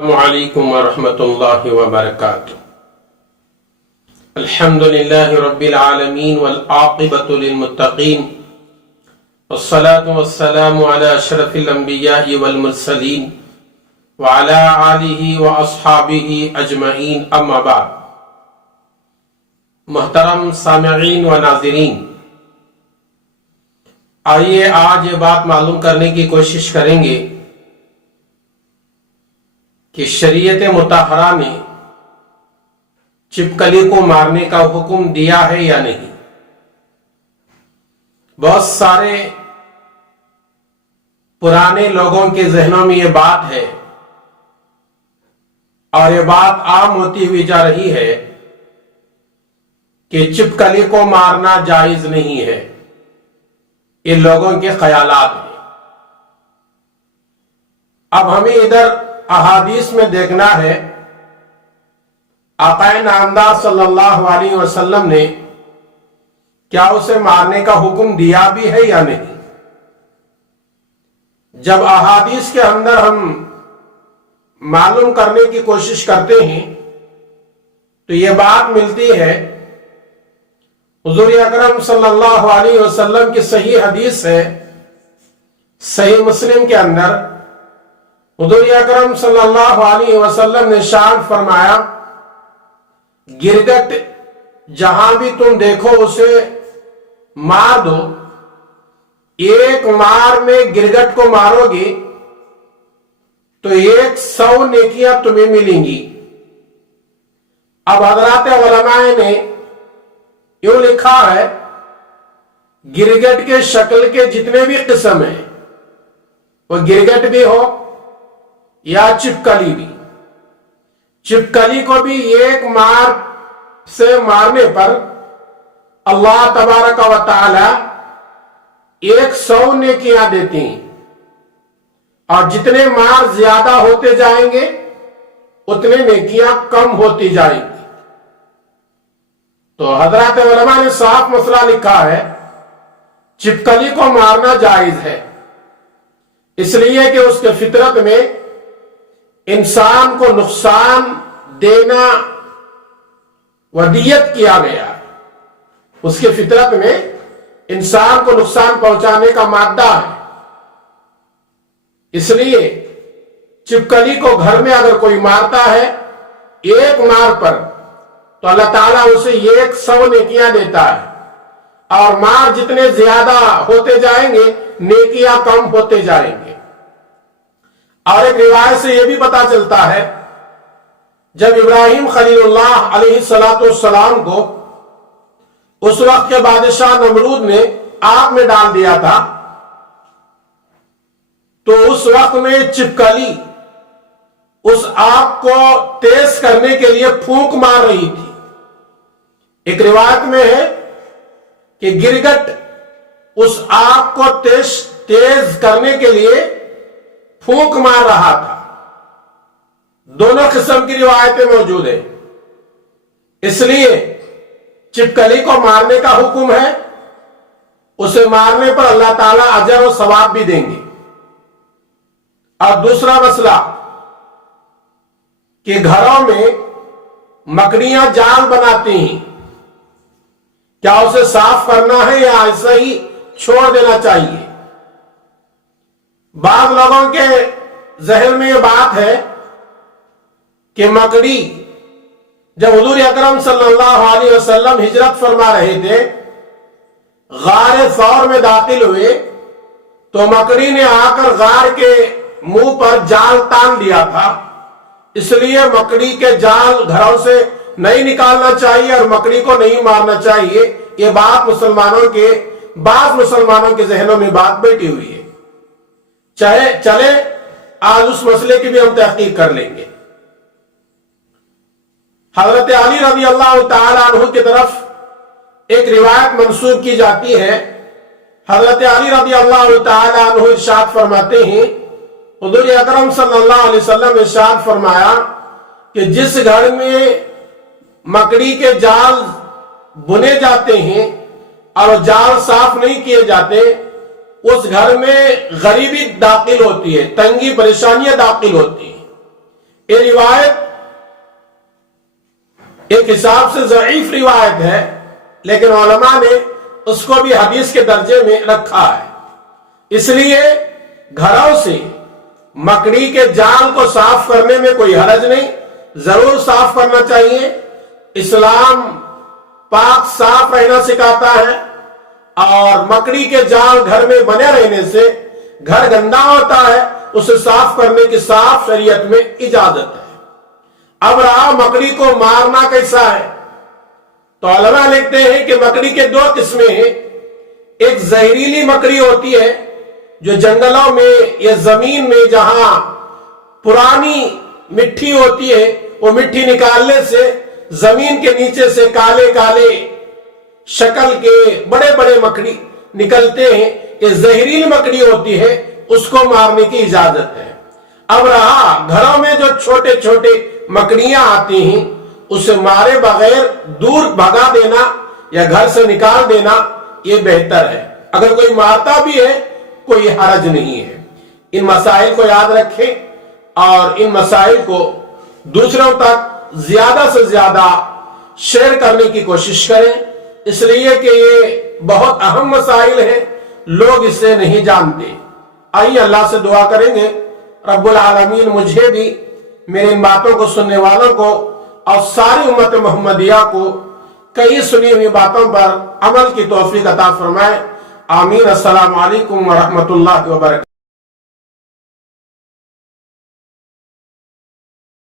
السلام علیکم ورحمۃ اللہ وبرکاتہ۔ الحمد للہ رب العالمین والعاقبۃ للمتقین والصلاة والسلام علی اشرف الانبیاء والمرسلین وعلی آلہ واصحابہ اجمعین، اما بعد۔ محترم سامعین و ناظرین، آئیے آج یہ بات معلوم کرنے کی کوشش کریں گے کہ شریعت مطہرہ نے چھپکلی کو مارنے کا حکم دیا ہے یا نہیں۔ بہت سارے پرانے لوگوں کے ذہنوں میں یہ بات ہے اور یہ بات عام ہوتی ہوئی جا رہی ہے کہ چھپکلی کو مارنا جائز نہیں ہے۔ یہ لوگوں کے خیالات ہیں۔ اب ہمیں ادھر احادیث میں دیکھنا ہے آقا نامدار صلی اللہ علیہ وسلم نے کیا اسے مارنے کا حکم دیا بھی ہے یا نہیں۔ جب احادیث کے اندر ہم معلوم کرنے کی کوشش کرتے ہیں تو یہ بات ملتی ہے، حضور اکرم صلی اللہ علیہ وسلم کی صحیح حدیث ہے، صحیح مسلم کے اندر حضور اکرم صلی اللہ علیہ وسلم نے ارشاد فرمایا، گرگٹ جہاں بھی تم دیکھو اسے مار دو۔ ایک مار میں گرگٹ کو مارو گے تو 100 نیکیاں تمہیں ملیں گی۔ اب حضرات علماء نے یوں لکھا ہے، گرگٹ کے شکل کے جتنے بھی قسم ہیں، وہ گرگٹ بھی ہو یا چھپکلی بھی، چھپکلی کو بھی ایک مار سے مارنے پر اللہ تبارک و تعالی 100 نیکیاں دیتی ہیں، اور جتنے مار زیادہ ہوتے جائیں گے اتنے نیکیاں کم ہوتی جائیں گی۔ تو حضرات علماء نے صاف مسئلہ لکھا ہے، چھپکلی کو مارنا جائز ہے، اس لیے کہ اس کے فطرت میں انسان کو نقصان دینا ودیت کیا گیا ہے۔ اس کے فطرت میں انسان کو نقصان پہنچانے کا مادہ ہے، اس لیے چھپکلی کو گھر میں اگر کوئی مارتا ہے ایک مار پر تو اللہ تعالیٰ اسے 100 نیکیاں دیتا ہے، اور مار جتنے زیادہ ہوتے جائیں گے نیکیاں کم ہوتے جائیں گے۔ اور ایک روایت سے یہ بھی پتا چلتا ہے، جب ابراہیم خلیل اللہ علیہ السلام کو اس وقت کے بادشاہ نمرود نے آگ میں ڈال دیا تھا، تو اس وقت میں چھپکلی اس آگ کو تیز کرنے کے لیے پھونک مار رہی تھی۔ ایک روایت میں ہے کہ گرگٹ اس آگ کو تیز کرنے کے لیے پھونک مار رہا تھا۔ دونوں قسم کی روایتیں موجود ہیں، اس لیے چھپکلی کو مارنے کا حکم ہے، اسے مارنے پر اللہ تعالیٰ اجر و ثواب بھی دیں گے۔ اور دوسرا مسئلہ کہ گھروں میں مکڑیاں جال بناتی ہیں، کیا اسے صاف کرنا ہے یا ایسا ہی چھوڑ دینا چاہیے؟ بعض لوگوں کے ذہن میں یہ بات ہے کہ مکڑی، جب حضور اکرم صلی اللہ علیہ وسلم ہجرت فرما رہے تھے، غار ثور میں داخل ہوئے تو مکڑی نے آ کر غار کے منہ پر جال تان دیا تھا، اس لیے مکڑی کے جال گھروں سے نہیں نکالنا چاہیے اور مکڑی کو نہیں مارنا چاہیے۔ یہ بات بعض مسلمانوں کے ذہنوں میں بات بیٹھی ہوئی ہے۔ چلے آج اس مسئلے کی بھی ہم تحقیق کر لیں گے۔ حضرت علی رضی اللہ تعالی عنہ کی طرف ایک روایت منسوب کی جاتی ہے۔ حضرت علی رضی اللہ تعالی عنہ ارشاد فرماتے ہیں، حضور اکرم صلی اللہ علیہ وسلم نے ارشاد فرمایا کہ جس گھر میں مکڑی کے جال بنے جاتے ہیں اور جال صاف نہیں کیے جاتے، اس گھر میں غریبی داخل ہوتی ہے، تنگی پریشانیاں داخل ہوتی ہیں۔ یہ روایت ایک حساب سے ضعیف روایت ہے، لیکن علماء نے اس کو بھی حدیث کے درجے میں رکھا ہے۔ اس لیے گھروں سے مکڑی کے جال کو صاف کرنے میں کوئی حرج نہیں، ضرور صاف کرنا چاہیے۔ اسلام پاک صاف رہنا سکھاتا ہے، اور مکڑی کے جال گھر میں بنے رہنے سے گھر گندا ہوتا ہے، اسے صاف کرنے کی صاف شریعت میں اجازت ہے۔ اب رہا مکڑی کو مارنا کیسا ہے، تو علماء لکھتے ہیں کہ مکڑی کے دو قسمیں ہیں۔ ایک زہریلی مکڑی ہوتی ہے جو جنگلوں میں یا زمین میں جہاں پرانی مٹی ہوتی ہے، وہ مٹی نکالنے سے زمین کے نیچے سے کالے کالے شکل کے بڑے بڑے مکڑی نکلتے ہیں، یہ زہریلی مکڑی ہوتی ہے، اس کو مارنے کی اجازت ہے۔ اب رہا گھروں میں جو چھوٹے چھوٹے مکڑیاں آتی ہیں، اسے مارے بغیر دور بھگا دینا یا گھر سے نکال دینا یہ بہتر ہے۔ اگر کوئی مارتا بھی ہے کوئی حرج نہیں ہے۔ ان مسائل کو یاد رکھیں اور ان مسائل کو دوسروں تک زیادہ سے زیادہ شیئر کرنے کی کوشش کریں، اس لیے کہ یہ بہت اہم مسائل ہیں، لوگ اسے نہیں جانتے۔ آئیے اللہ سے دعا کریں گے رب العالمین مجھے بھی، میرے ان باتوں کو سننے والوں کو اور ساری امت محمدیہ کو کئی سنی ہوئی باتوں پر عمل کی توفیق عطا فرمائے۔ آمین۔ السلام علیکم ورحمۃ اللہ وبرکاتہ۔